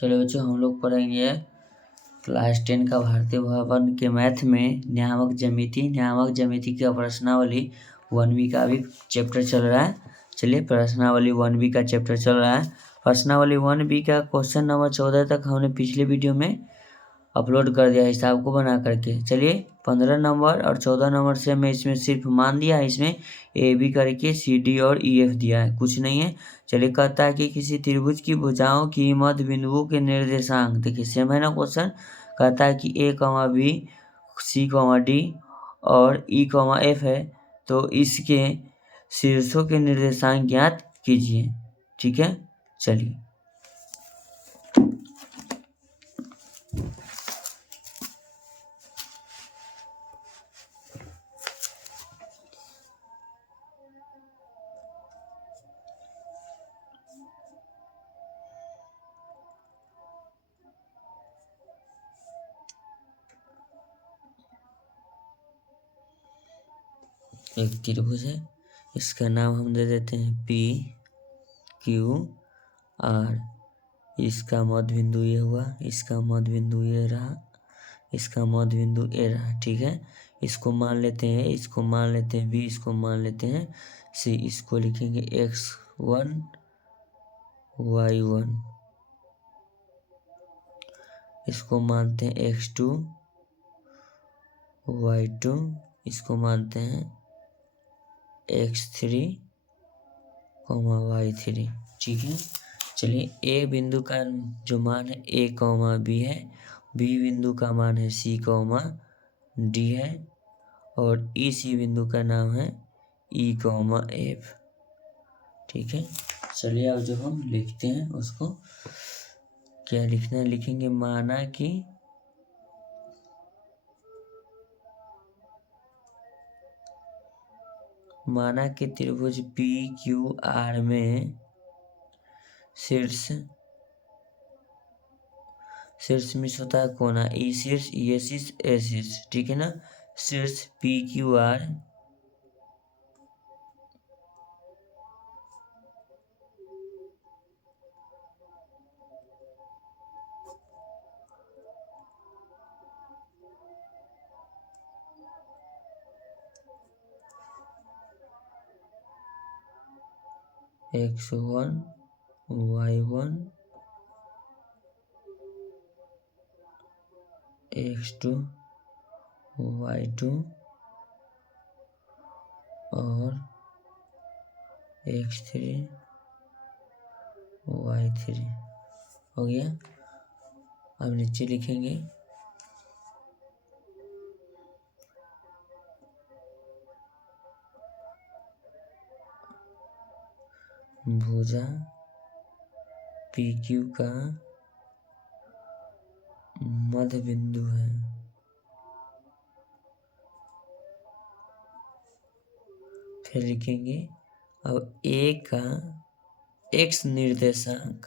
चलो बच्चों, हम लोग पढ़ेंगे क्लास 10 का भारतीय भवन के मैथ में नियामक ज्यामिति की प्रश्नावली 1B का भी चैप्टर चल रहा है। चलिए, प्रश्नावली 1B का चैप्टर चल रहा है। प्रश्नावली 1B का क्वेश्चन नंबर 14 तक हमने पिछले वीडियो में अपलोड कर दिया हिसाब को बना करके। चलिए, 15 नंबर और 14 नंबर से मैं इसमें सिर्फ मान दिया है, इसमें AB करके CD और EF दिया है, कुछ नहीं है। चलिए, कहता है कि किसी त्रिभुज की भुजाओं की मध्य बिंदुओं के निर्देशांक, देखिए सेम है ना क्वेश्चन। कहता है कि A, B, C, D और E, F है, तो इसके शीर्षों के निर्देशांक ज्ञात कीजिए। ठीक है, चलिए। एक त्रिभुज है, इसका नाम हम दे देते हैं PQR। इसका मध्य बिंदु ये हुआ, इसका मध्य बिंदु ये रहा, इसका मध्य बिंदु ए रहा। ठीक है, इसको मान लेते हैं, इसको मान लेते हैं B, इसको मान लेते हैं C। इसको लिखेंगे X1 Y1, इसको मानते हैं X2 Y2, इसको मानते हैं X3 Y3। ठीक है, चलिए। A बिंदु का जो मान है A, B है, B बिंदु का मान है C, D है, और EC बिंदु का नाम है E, F। ठीक है, चलिए अब जो हम लिखते हैं उसको क्या लिखना है, लिखेंगे माना कि त्रिभुज PQR में शीर्ष में होता है कोना E शीर्ष, ये शीर्ष, A शीर्ष। ठीक है ना, शीर्ष PQR X1 Y1 X2 Y2 और X3 Y3 हो गया। अब नीचे लिखेंगे भुजा PQ का मध्य बिंदु है। फिर लिखेंगे अब A का X निर्देशांक,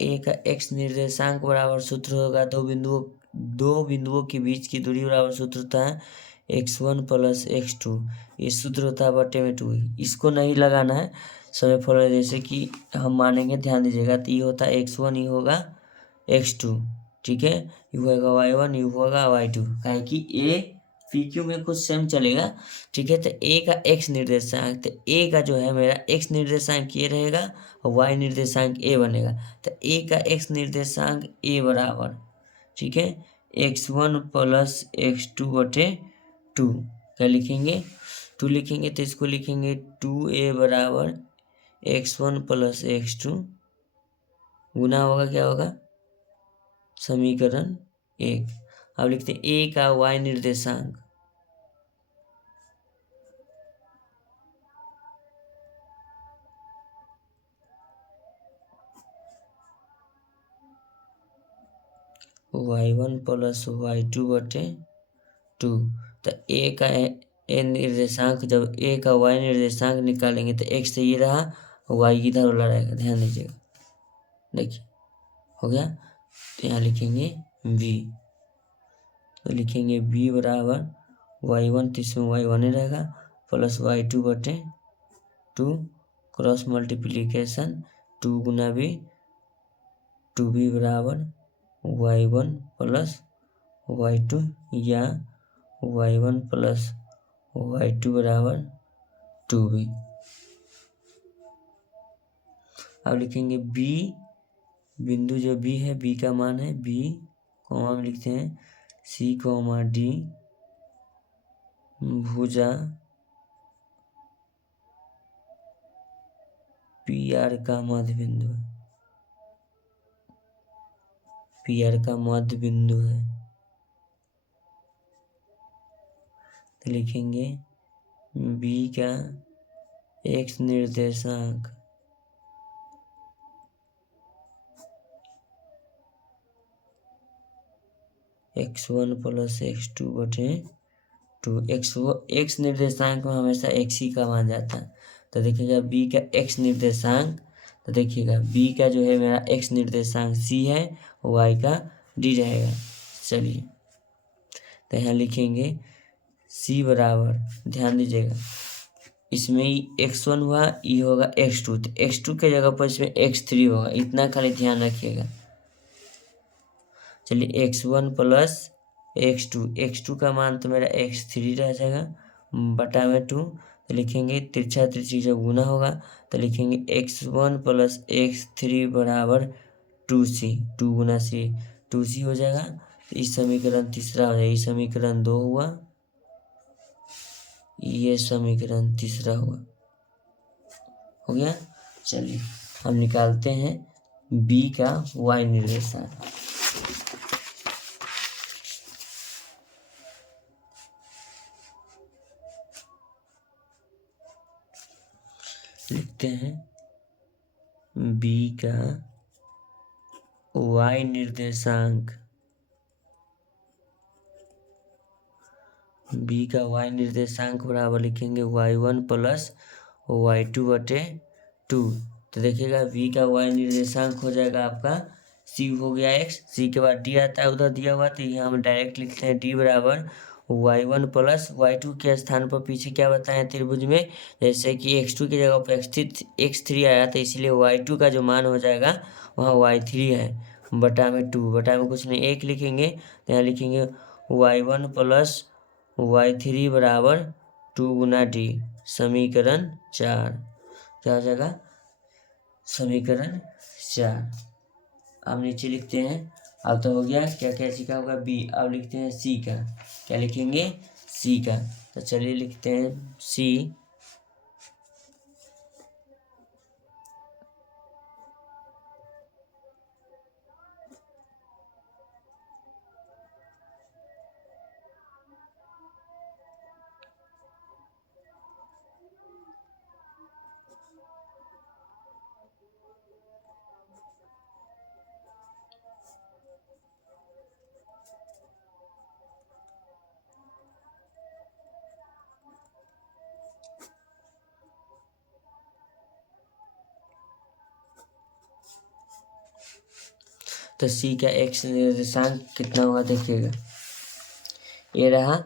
A का X निर्देशांक बराबर सूत्र होगा दो बिंदुओं के बीच की दूरी बराबर सूत्र होता है X1 + X2। ये सूत्र होता है बटे में 2। इसको नहीं लगाना है समय फल, जैसे कि हम मानेंगे, ध्यान दीजिएगा। तो ये होता है X1, ये होगा X2। ठीक है, ये होगा Y1, ये होगा Y2। काहे कि A PQ में कुछ सेम चलेगा। ठीक है, तो A का X निर्देशांक, तो A का जो है मेरा X निर्देशांक ये रहेगा और Y निर्देशांक A बनेगा। तो A का X निर्देशांक A बराबर, ठीक है, X1 + X2 बटे 2। क्या लिखेंगे, 2 लिखेंगे, तो इसको लिखेंगे 2A बराबर X1 + X2 गुना होगा, क्या होगा, समीकरण 1। अब लिखते हैं A का Y निर्देशांक, Y1 + Y2 बटे 2। तो A का A निर्देशांक, जब A का Y निर्देशांक निकालेंगे तो X से ये रहा, Y इधर वाला रहेगा, ध्यान दीजिएगा। देखिए हो गया, तो यहाँ लिखेंगे B। तो लिखेंगे B बराबर Y1, तो इसमें Y1 ही रहेगा, + Y2 बटे 2 क्रॉस मल्टीप्लीकेशन 2 गुना बी, 2b बराबर y1 प्लस y2 या y1 प्लस y2 बराबर 2b। अब लिखेंगे b, बिंदु जो b है, b का मान है b, कॉमा में लिखते हैं c, d भुजा PR का मध्य बिंदु है, PR का मध्य बिंदु है। तो लिखेंगे b का x निर्देशांक x1 प्लस x2 बटे 2। x निर्देशांक में हमेशा x ही का मान जाता है। तो देखिएगा b का x निर्देशांक, तो देखिएगा b का जो है मेरा x निर्देशांक c है, y का d रहेगा। चलिए तो यहाँ लिखेंगे c बराबर, ध्यान दीजिएगा इसमें x1 हुआ, ये होगा x2, तो x2 के जगह पर इसमें x3 होगा, इतना खाली ध्यान रखिएगा। चलिए x1 प्लस x2 का मान तो मेरा x3 रह जाएगा बटा में 2। तो लिखेंगे तिरछा तिरछी जब गुना होगा तो लिखेंगे x1 प्लस x3 बराबर 2c, 2 गुना c, 2c हो जाएगा। तो इस समीकरण तीसरा हो जाएगा, ये समीकरण 2 हुआ, ये समीकरण तीसरा हुआ, हो गया। चलिए हम निकालते हैं b का y निर्देशांक। लिखते हैं b का y निर्देशांक, b का y निर्देशांक बराबर लिखेंगे y1 प्लस y2 बटे 2। तो देखिएगा b का y निर्देशांक हो जाएगा आपका c हो गया x, c के बाद d आता है उधर दिया हुआ, तो यहाँ हम डायरेक्ट लिखते हैं d बराबर y1 प्लस y2 के स्थान पर पीछे क्या बताएं त्रिभुज में, जैसे कि x2 की जगह पर x3 आया, तो इसीलिए y2 का जो मान हो जाएगा वहाँ y3 है बटा में 2, बटा में कुछ नहीं 1 लिखेंगे। तो यहाँ लिखेंगे y1 प्लस y3 बराबर 2 गुना d, समीकरण 4। क्या हो जाएगा, समीकरण 4। अब नीचे लिखते हैं, अब तो हो गया क्या क्या सी का होगा b, अब लिखते हैं c का, क्या लिखेंगे c का। तो चलिए लिखते हैं c, तो c का x निर्देशांक कितना हुआ देखिएगा, ये रहा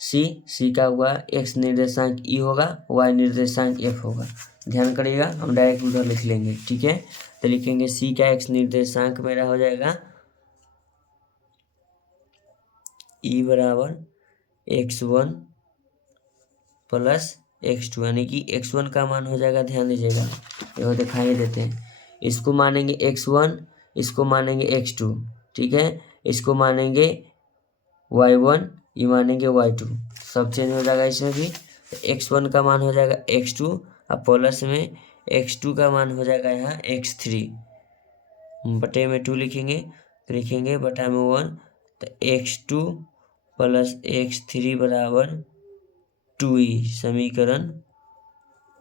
c का हुआ x निर्देशांक e होगा, y निर्देशांक f होगा। ध्यान करिएगा, हम डायरेक्ट उधर लिख लेंगे, ठीक है। तो लिखेंगे c का x निर्देशांक मेरा हो जाएगा e बराबर x1 प्लस x2, यानी कि x1 का मान हो जाएगा, ध्यान दीजिएगा ये दिखाई देते हैं, इसको मानेंगे x1, इसको मानेंगे x2, ठीक है, इसको मानेंगे y1, ये मानेंगे y2, सब चेंज हो जाएगा इसमें भी। तो x1 का मान हो जाएगा x2 और प्लस में x2 का मान हो जाएगा यहाँ x3, बटे में 2 लिखेंगे, तो लिखेंगे बटा में 1, तो x2 प्लस x3 बराबर 2e, समीकरण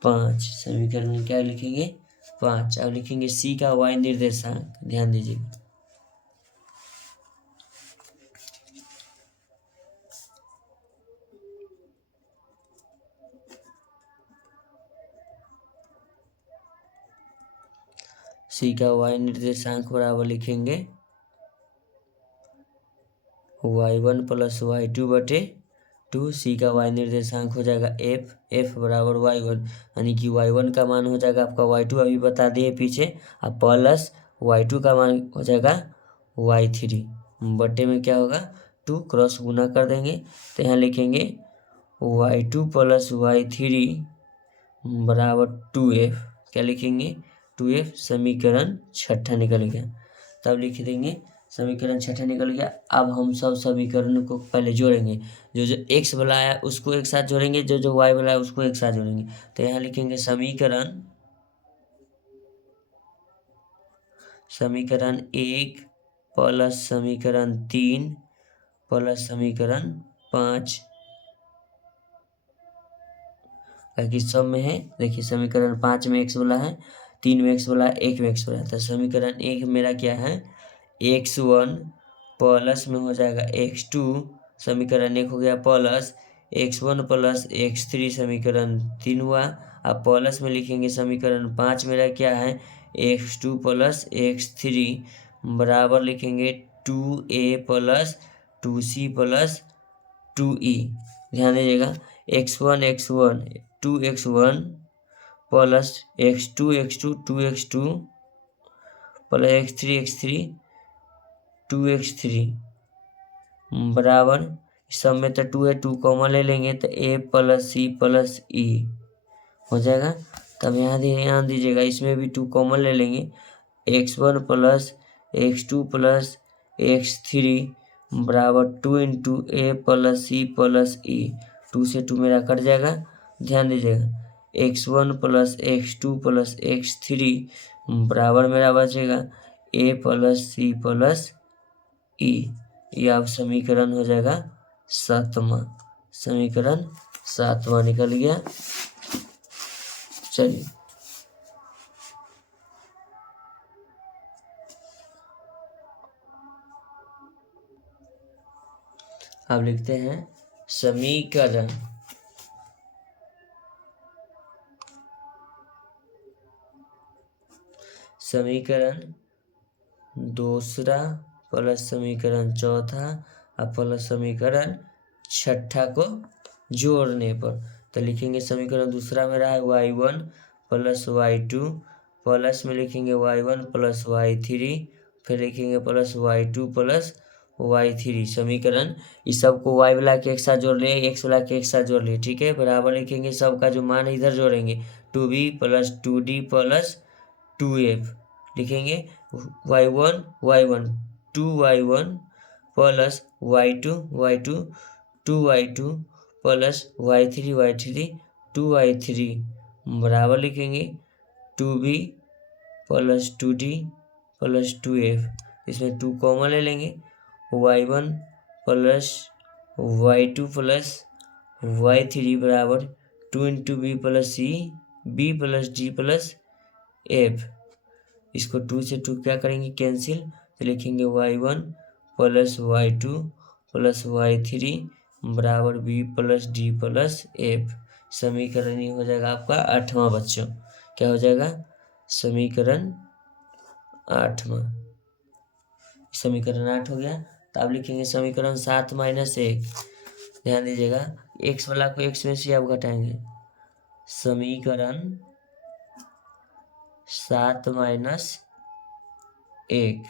5, समीकरण में क्या लिखेंगे 5। अब लिखेंगे c का y निर्देशांक, ध्यान दीजिए c का y निर्देशांक बराबर लिखेंगे y1 प्लस y2 बटे टू, सी का वाई निर्देशांक हो जाएगा एफ, एफ बराबर y1, यानी कि y1 का मान हो जाएगा आपका y2 अभी बता दिए पीछे, अब प्लस y2 का मान हो जाएगा y3 बटे में क्या होगा 2 क्रॉस गुना कर देंगे तो यहाँ लिखेंगे y2 प्लस y3 बराबर 2f, क्या लिखेंगे 2f, समीकरण छठा निकल गया। तब लिख देंगे समीकरण छठा निकल गया। अब हम सब समीकरणों को पहले जोड़ेंगे, जो जो x वाला है उसको एक साथ जोड़ेंगे, जो जो y वाला है उसको एक साथ जोड़ेंगे। तो यहाँ लिखेंगे समीकरण 1 प्लस समीकरण 3 प्लस समीकरण 5, ताकि सब में है। देखिए समीकरण 5 में x वाला है, 3 में x वाला है, 1 में x वाला है। तो समीकरण 1 मेरा क्या है x1 प्लस में हो जाएगा x2, समीकरण 1 हो गया, प्लस x1 प्लस x3 समीकरण 3 हुआ। अब प्लस में लिखेंगे समीकरण 5 मेरा क्या है x2 प्लस x3 बराबर लिखेंगे 2a plus 2c plus 2e। ध्यान दीजिएगा x1 2x1 plus x2 2x2 plus x3 2x3 बराबर, सब में तो 2 है, 2 कॉमन ले लेंगे तो a प्लस सी प्लस ई हो जाएगा। तब यहाँ ध्यान दीजिएगा इसमें भी 2 कॉमन ले लेंगे, x1 plus x2 plus x3 बराबर 2 इंटू ए प्लस सी प्लस ई, 2 से 2 मेरा कट जाएगा। ध्यान दीजिएगा x1 plus x2 plus x3 बराबर मेरा बचेगा a प्लस सी प्लस ई। ये अब समीकरण हो जाएगा 7वां, समीकरण 7वां निकल गया। चलिए अब लिखते हैं समीकरण दूसरा प्लस समीकरण चौथा और प्लस समीकरण छठा को जोड़ने पर। तो लिखेंगे समीकरण दूसरा में रहा है y1 प्लस y2 प्लस में लिखेंगे y1 प्लस y3, फिर लिखेंगे प्लस y2 प्लस y3 समीकरण, इस सबको y वाला के एक साथ जोड़ लिए, x वाला के एक साथ जोड़ लिए, ठीक है। बराबर लिखेंगे सबका जो मान है इधर जोड़ेंगे 2b plus 2d plus 2f, लिखेंगे y1 2y1 plus y2 2y2 plus y3 2y3 बराबर लिखेंगे 2b plus 2d plus 2f, इसमें 2 कॉमन ले लेंगे, y1 plus y2 plus y3 बराबर 2 into B plus C B plus D plus F. इसको 2 से 2 क्या करेंगे कैंसिल, तो लिखेंगे y1 plus y2 plus y3 बराबर b plus D plus F. समीकरण ये हो जाएगा आपका 8वां बच्चों, क्या हो जाएगा समीकरण 8वां, समीकरण 8 हो गया। तो अब लिखेंगे समीकरण 7 माइनस 1, ध्यान दीजिएगा x वाला को x में से अब घटाएंगे, समीकरण 7 माइनस 1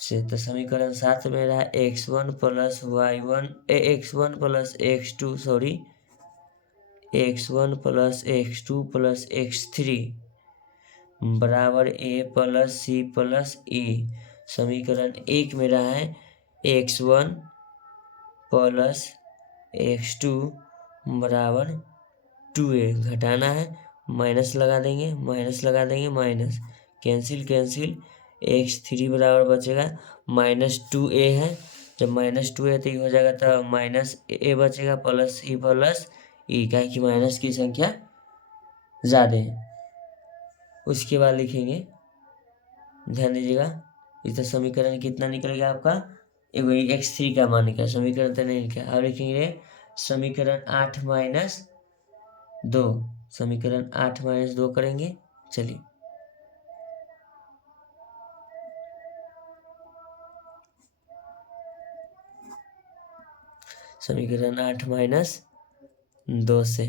से, तो समीकरण 7 में रहा x1 plus x1 plus x2 x1 plus x2 plus x3 बराबर a प्लस सी प्लस ई। समीकरण 1 में रहा है x1 प्लस x2 बराबर 2a, घटाना है माइनस लगा देंगे माइनस, कैंसिल x3 बराबर बचेगा -2a है, जब -2a तो ये हो जाएगा तो माइनस a बचेगा प्लस ई, क्या कि माइनस की संख्या ज़्यादा है। उसके बाद लिखेंगे, ध्यान दीजिएगा इस समीकरण कितना निकल गया आपका x3 का मान निकला, समीकरण तो नहीं लिखा। अब लिखेंगे समीकरण 8 माइनस 2, समीकरण 8 माइनस 2 करेंगे। चलिए समीकरण 8 माइनस 2 से।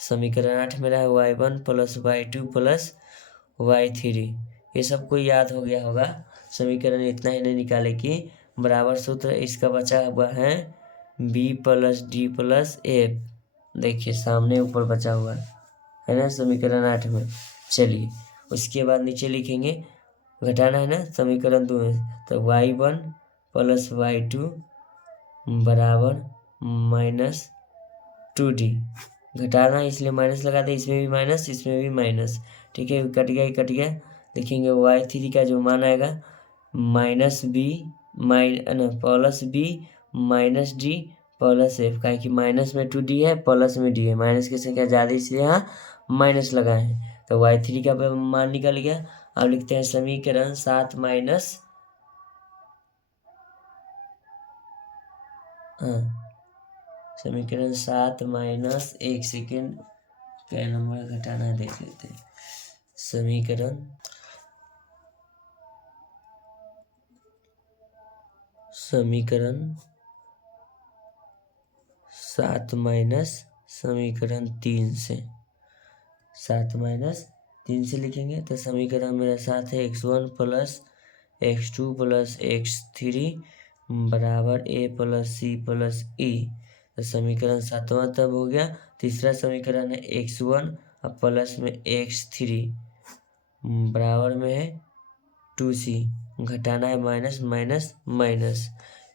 समीकरण 8 मेरा है y1 plus y2 plus y3। ये सबको याद हो गया होगा। समीकरण इतना ही नहीं निकाले कि बराबर सूत्र इसका बचा हुआ है b plus D plus F. देखिए सामने ऊपर बचा हुआ है ना समीकरण 8 में। चलिए उसके बाद नीचे लिखेंगे, घटाना है ना समीकरण 2 में, तो y1 प्लस y2 बराबर माइनस 2d। घटाना इसलिए माइनस लगा दे, इसमें भी माइनस इसमें भी माइनस, ठीक है, कट गया कट गया। देखेंगे y3 का जो मान आएगा minus B plus B minus D plus F, का कि माइनस में 2d है प्लस में d है, माइनस की संख्या ज़्यादा इसलिए यहाँ माइनस लगाए हैं। तो y3 का मान निकल गया। अब लिखते हैं समीकरण 7 माइनस समीकरण 7 माइनस, एक सेकेंड क्या नंबर घटाना है देख लेते हैं। समीकरण 7 माइनस समीकरण 3 से। 7 माइनस 3 से लिखेंगे तो समीकरण मेरा 7 है x1 plus x2 plus x3 बराबर a प्लस सी प्लस ई। तो समीकरण 7वां तब हो गया। तीसरा समीकरण है x1 और प्लस में x3 बराबर में है 2c। घटाना है माइनस माइनस माइनस,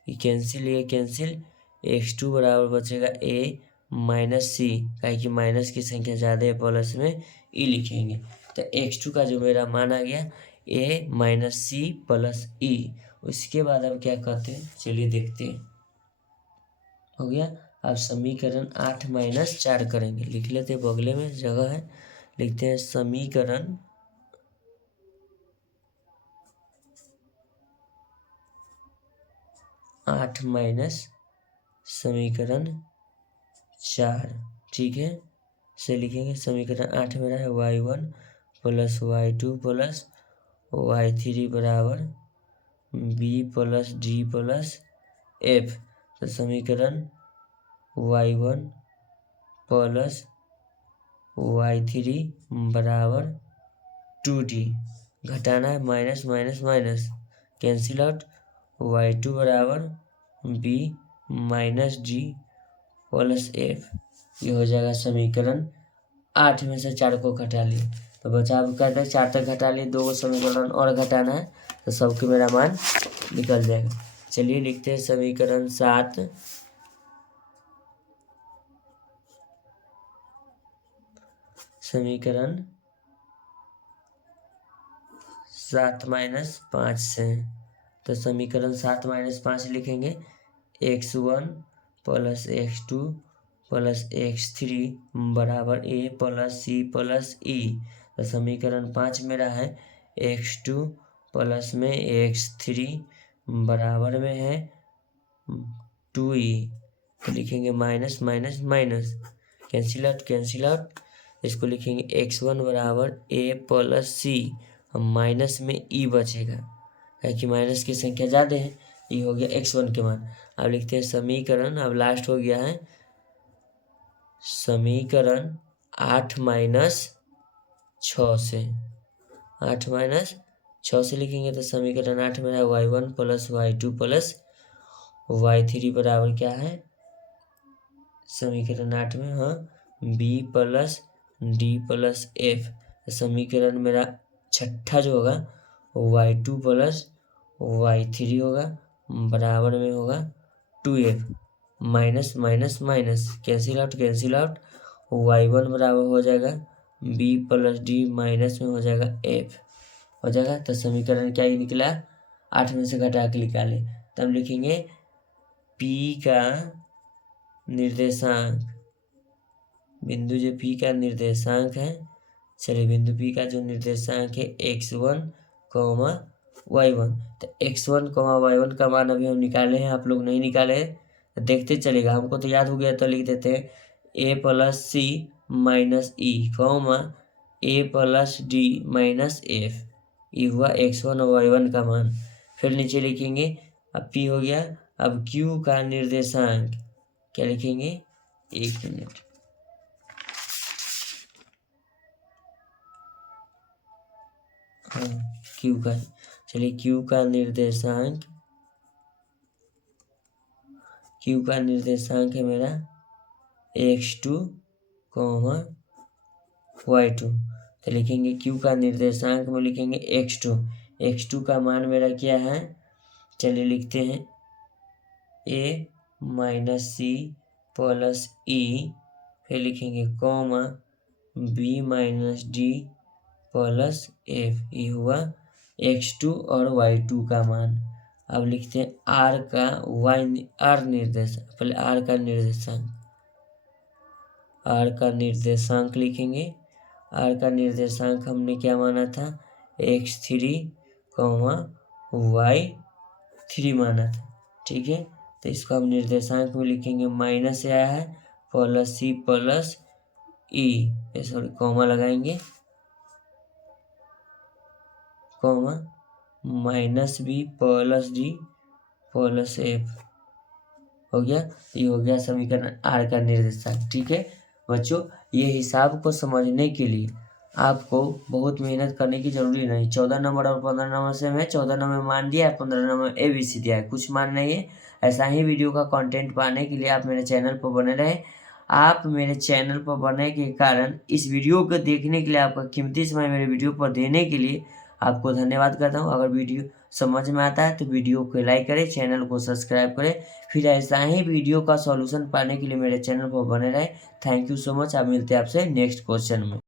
ये कैंसिल ये कैंसिल, x2 बराबर बचेगा a माइनस सी, काहे कि माइनस की संख्या ज़्यादा है प्लस में ई लिखेंगे। तो x2 का जो मेरा मान आ गया a माइनस सी प्लस ई। उसके बाद अब क्या कहते हैं चलिए देखते हैं। हो गया। अब समीकरण 8 माइनस 4 करेंगे, लिख लेते हैं, बगले में जगह है, लिखते हैं समीकरण 8 माइनस समीकरण 4, ठीक है, से लिखेंगे। समीकरण 8 मेरा है y1 plus y2 plus y3 बराबर b plus D plus F. तो समीकरण y1 प्लस y3 बराबर 2d। घटाना है minus minus minus, cancel out, y2 बराबर b minus D plus F. ये हो जाएगा समीकरण 8 में से 4 को घटा लिए तो बचा, अब कहते हैं 4 तक घटा लिए, 2 समीकरण और घटाना है तो सबके मेरा मान निकल जाएगा। चलिए लिखते हैं समीकरण 7 समीकरण 7 माइनस 5 से। तो समीकरण 7 माइनस 5 लिखेंगे x1 plus x2 plus x3 बराबर a प्लस सी प्लस ई। तो समीकरण 5 मेरा है x2 प्लस में x3 बराबर में है 2e। तो लिखेंगे minus minus minus, cancel out, इसको लिखेंगे x1 बराबर a प्लस सी, माइनस में e बचेगा, है कि माइनस की संख्या ज़्यादा है, ये हो गया x1 के मान। अब लिखते हैं समीकरण, अब लास्ट हो गया है समीकरण 8 माइनस 6 से। 8 माइनस 6 से लिखेंगे तो समीकरण 8 में y1 plus y2 plus y3 बराबर क्या है समीकरण 8 में, हाँ, b plus D plus F. समीकरण मेरा छठा जो होगा y2 प्लस y3 होगा बराबर में होगा 2f। Minus minus minus, cancel out, y1 बराबर हो जाएगा b प्लस डी माइनस में हो जाएगा f हो जाएगा। तो समीकरण क्या ही निकला, 8 में से घटा के निकाले। तब लिखेंगे p का निर्देशांक, बिंदु जो p का निर्देशांक है, चलिए बिंदु p का जो निर्देशांक है x1 y1। तो x1 y1 का मान अभी हम निकाले हैं, आप लोग नहीं निकाले हैं तो देखते चलेगा, हमको तो याद हो गया तो लिख देते हैं a plus C minus E a plus D minus F. ये हुआ x1 और y1 का मान। फिर नीचे लिखेंगे, अब p हो गया। अब q का निर्देशांक, क्या लिखेंगे, 1 मिनट। हाँ, क्यू का, चलिए क्यू का निर्देशांक है मेरा x2, y2। तो लिखेंगे क्यू का निर्देशांक में लिखेंगे x2 का मान मेरा क्या है, चलिए लिखते हैं a माइनस सी प्लस ई, फिर लिखेंगे comma b minus D plus F, ये हुआ x2 और y2 का मान। अब लिखते हैं r का निर्देशांक, पहले r का निर्देशांक लिखेंगे। r का निर्देशांक हमने क्या माना था, x3, y3 माना था, ठीक है। तो इसको हम निर्देशांक में लिखेंगे, माइनस से आया है plus C plus E, sorry comma लगाएंगे, comma minus B plus D plus F, हो गया। ये हो गया समीकरण आर का निर्देशांक, ठीक है बच्चों। ये हिसाब को समझने के लिए आपको बहुत मेहनत करने की जरूरी नहीं। 14 नंबर और 15 नंबर से मैं 14 नंबर मान दिया है, 15 नंबर ABC दिया है, कुछ मान नहीं है। ऐसा ही वीडियो का कंटेंट पाने के लिए आप मेरे चैनल पर बने रहे। आप मेरे चैनल पर बनने के कारण, इस वीडियो को देखने के लिए, आपका कीमती समय मेरे वीडियो पर देने के लिए आपको धन्यवाद करता हूँ। अगर वीडियो समझ में आता है तो वीडियो को लाइक करें, चैनल को सब्सक्राइब करें। फिर ऐसा ही वीडियो का सॉल्यूशन पाने के लिए मेरे चैनल पर बने रहे। Thank you so much. अब मिलते हैं आपसे नेक्स्ट क्वेश्चन में।